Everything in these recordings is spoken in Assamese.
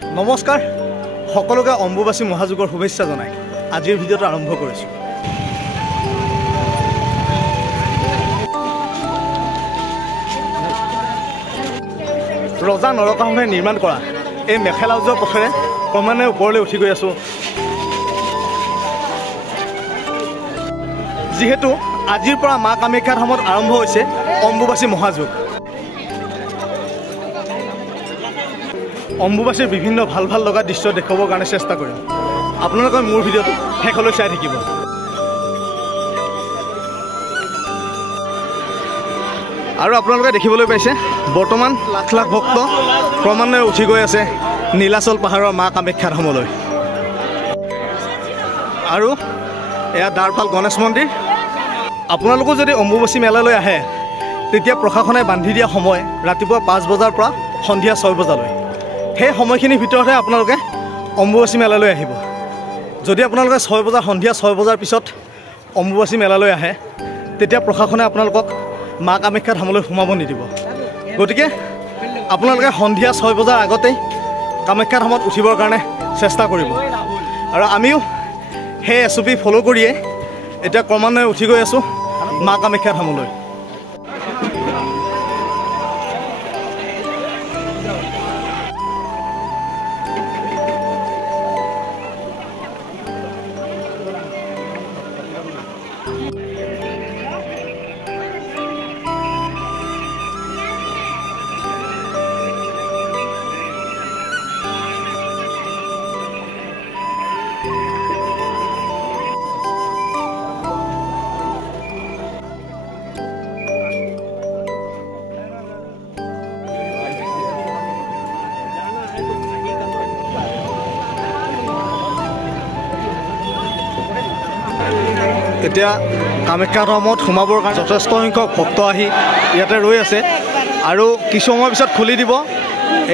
নমস্কাৰ সকলোকে অম্বুবাচী মহাযুগৰ শুভেচ্ছা জনাই আজিৰ ভিডিঅ'টো আৰম্ভ কৰিছোঁ। ৰজা নৰকাসুৰে নিৰ্মাণ কৰা এই মেখেলা উজৰ পথেৰে ক্ৰমান্বয়ে ওপৰলৈ উঠি গৈ আছোঁ। যিহেতু আজিৰ পৰা মা কামাখ্যা ধামত আৰম্ভ হৈছে অম্বুবাচী মহাযুগ। অম্বুবাচীৰ বিভিন্ন ভাল ভাল লগা দৃশ্য দেখুৱাবৰ কাৰণে চেষ্টা কৰিম। আপোনালোকে মোৰ ভিডিঅ'টো শেষলৈ চাই থাকিব। আৰু আপোনালোকে দেখিবলৈ পাইছে বৰ্তমান লাখ লাখ ভক্ত ক্ৰমান্বয়ে উঠি গৈ আছে নীলাচল পাহাৰৰ মা কামাখ্যা ধামলৈ। আৰু এয়া দ্বাৰপাল গণেশ মন্দিৰ। আপোনালোকো যদি অম্বুবাচী মেলালৈ আহে তেতিয়া প্ৰশাসনে বান্ধি দিয়া সময় ৰাতিপুৱা 5 বজাৰ পৰা সন্ধিয়া 6 বজালৈ। সেই সময়খিনিৰ ভিতৰতহে আপোনালোকে অম্বুবাচী মেলালৈ আহিব। যদি আপোনালোকে 6 বজাৰ সন্ধিয়া 6 বজাৰ পিছত অম্বুবাচী মেলালৈ আহে তেতিয়া প্ৰশাসনে আপোনালোকক মা কামাখ্যা ধামলৈ সোমাব নিদিব। গতিকে আপোনালোকে সন্ধিয়া 6 বজাৰ আগতেই কামাখ্যা ধামত উঠিবৰ কাৰণে চেষ্টা কৰিব। আৰু আমিও সেই SOP ফ'ল' কৰিয়ে এতিয়া ক্ৰমান্বয়ে উঠি গৈ আছোঁ মা কামাখ্যা ধামলৈ। এতিয়া কামাখ্যা ধামত সোমাবৰ কাৰণে যথেষ্ট সংখ্যক ভক্ত আহি ইয়াতে ৰৈ আছে আৰু কিছু সময়ৰ পিছত খুলি দিব।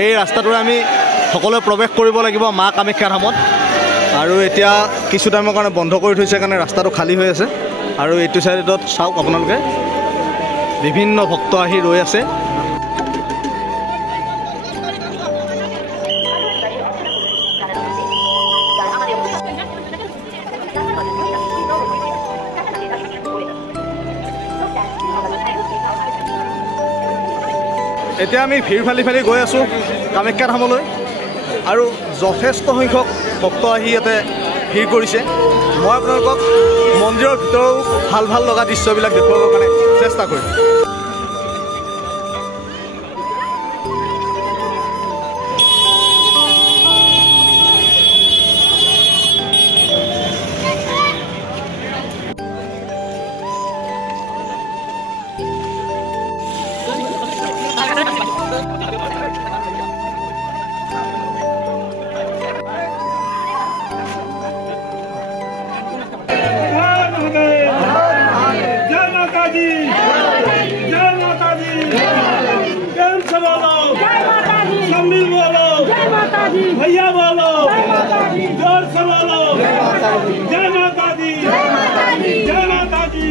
এই ৰাস্তাটোৰে আমি সকলোৱে প্ৰৱেশ কৰিব লাগিব মা কামাখ্যা ধামত। আৰু এতিয়া কিছু টাইমৰ কাৰণে বন্ধ কৰি থৈছে কাৰণে ৰাস্তাটো খালী হৈ আছে। আৰু এইটো চাইডত চাওক আপোনালোকে বিভিন্ন ভক্ত আহি ৰৈ আছে। এতিয়া আমি ভিৰ ফালি গৈ আছোঁ কামাখ্যা ধামলৈ আৰু যথেষ্ট সংখ্যক ভক্ত আহি ইয়াতে ভিৰ কৰিছে। মই আপোনালোকক মন্দিৰৰ ভিতৰো ভাল ভাল লগা দৃশ্যবিলাক দেখুৱাবৰ কাৰণে চেষ্টা কৰিম। भैया बोलो जोर से बोलो जय माता दी जय माता दी जय माता दी।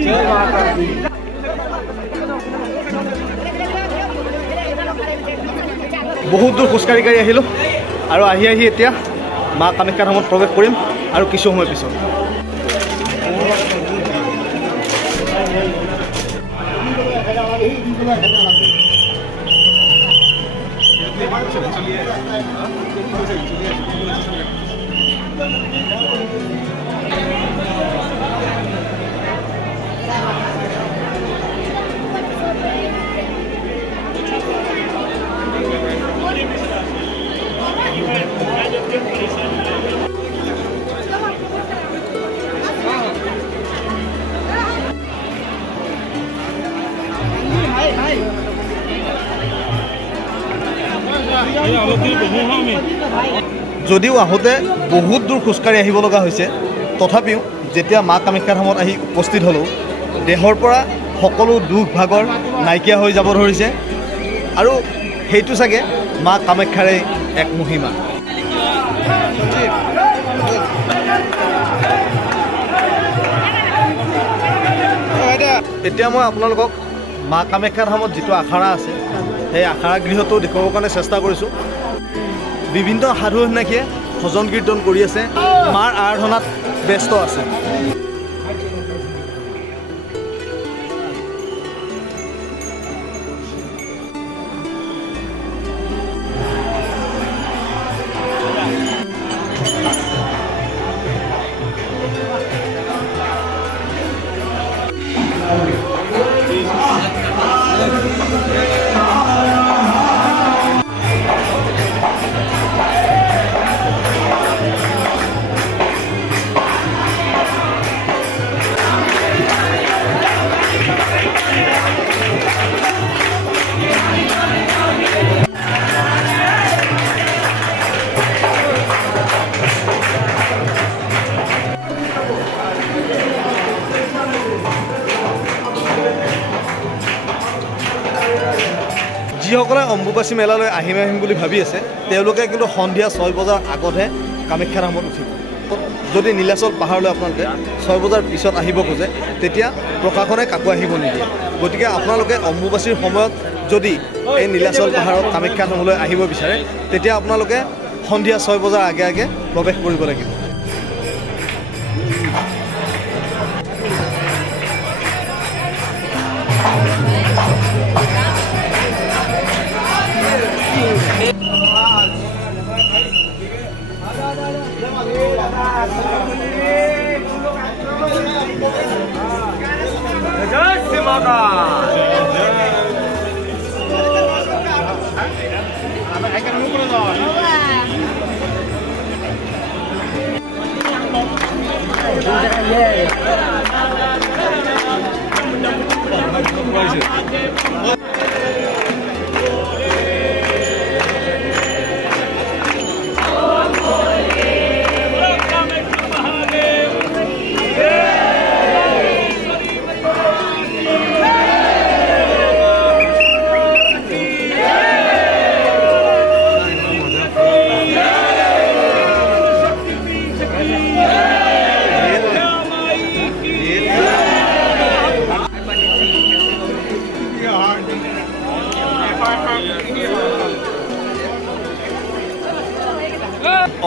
বহুত দূৰ খোজকাঢ়ি আহিলোঁ আৰু আহি এতিয়া মা কামাখ্যা ধামত প্ৰৱেশ কৰিম আৰু কিছু সময় পিছত। যদিও আহোঁতে বহুত দূৰ খোজকাঢ়ি আহিব লগা হৈছে, তথাপিও যেতিয়া মা কামাখ্যা ধামত আহি উপস্থিত হ'লোঁ দেহৰ পৰা সকলো দুখ ভাগৰ নাইকিয়া হৈ যাব ধৰিছে। আৰু সেইটো চাগে মা কামাখ্যাৰে এক মহিমা। এতিয়া মই আপোনালোকক মা কামাখ্যা ধামত যিটো আখাৰা আছে সেই আখাৰা গৃহটো দেখুৱাবৰ কাৰণে চেষ্টা কৰিছোঁ। বিভিন্ন সাধু সন্ন্যাসীয়ে ভজন কীৰ্তন কৰি আছে, মাৰ আৰাধনাত ব্যস্ত আছে। যিসকলে অম্বুবাচী মেলালৈ আহিম বুলি ভাবি আছে তেওঁলোকে কিন্তু সন্ধিয়া 6 বজাৰ আগতহে কামাখ্যা ধামত উঠিব। যদি নীলাচল পাহাৰলৈ আপোনালোকে 6 বজাৰ পিছত আহিব খোজে তেতিয়া প্ৰশাসনে কাকো আহিব নিদিয়ে। গতিকে আপোনালোকে অম্বুবাচীৰ সময়ত যদি এই নীলাচল পাহাৰত কামাখ্যা ধামলৈ আহিব বিচাৰে তেতিয়া আপোনালোকে সন্ধিয়া 6 বজাৰ আগে আগে প্ৰৱেশ কৰিব লাগিব।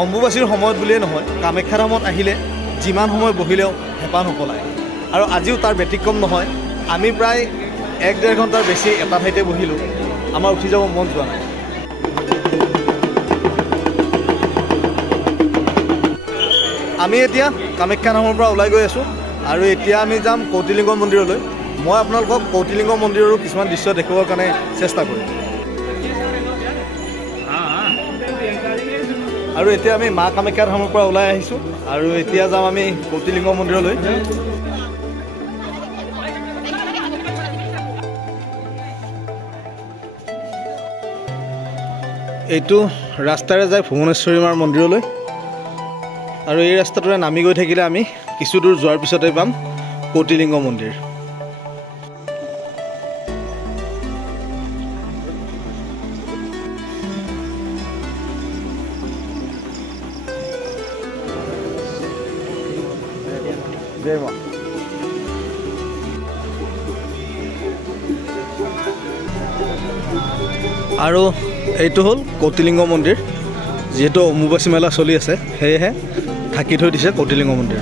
অম্বুবাচীৰ সময়ত বুলিয়ে নহয় কামাখ্যা ধামত আহিলে যিমান সময় বহিলেও হেঁপাহ নপলায়। আৰু আজিও তাৰ ব্যতিক্ৰম নহয়। আমি প্ৰায় 1-1.5 ঘণ্টাৰ বেছি এটা ঠাইতে বহিলোঁ, আমাৰ উঠি যাব মন যোৱা নাই। আমি এতিয়া কামাখ্যা ধামৰ পৰা ওলাই গৈ আছোঁ আৰু এতিয়া আমি যাম কৌটিলিঙ্গ মন্দিৰলৈ। মই আপোনালোকক কৌটিলিঙ্গ মন্দিৰৰো কিছুমান দৃশ্য দেখুৱাৰ কাৰণে চেষ্টা কৰিম। আৰু এতিয়া আমি মা কামাখ্যা ধামৰ পৰা ওলাই আহিছোঁ আৰু এতিয়া যাম আমি কৌটিলিঙ্গ মন্দিৰলৈ। এইটো ৰাস্তাৰে যায় ভুৱনেশ্বৰী মাৰ মন্দিৰলৈ আৰু এই ৰাস্তাটোৰে নামি গৈ থাকিলে আমি কিছু দূৰ যোৱাৰ পিছতে পাম কৌটিলিঙ্গ মন্দিৰ। আৰু এইটো হ'ল কৌটিলিঙ্গ মন্দিৰ। যিহেতু অম্বুবাচী মেলা চলি আছে সেয়েহে ঢাকি থৈ দিছে কৌটিলিঙ্গ মন্দিৰ।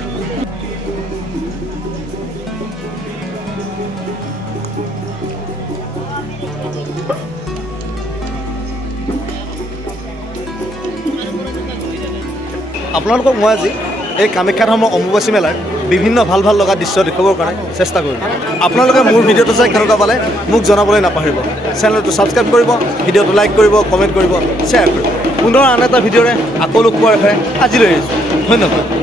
আপোনালোকক মই আজি এই কামাখ্যা ধামৰ অম্বুবাচী মেলাৰ বিভিন্ন ভাল ভাল লগা দৃশ্য দেখুৱাবৰ কাৰণে চেষ্টা কৰিম। আপোনালোকে মোৰ ভিডিঅ'টো চাই কেনেকুৱা পালে মোক জনাবলৈ নাপাহৰিব। চেনেলটো ছাবস্ক্ৰাইব কৰিব, ভিডিঅ'টো লাইক কৰিব, কমেণ্ট কৰিব, শ্বেয়াৰ কৰিব। পুনৰ আন এটা ভিডিঅ'ৰে আকৌ লগ পোৱাৰ আশাৰে আজিলৈ আহিছোঁ। ধন্যবাদ।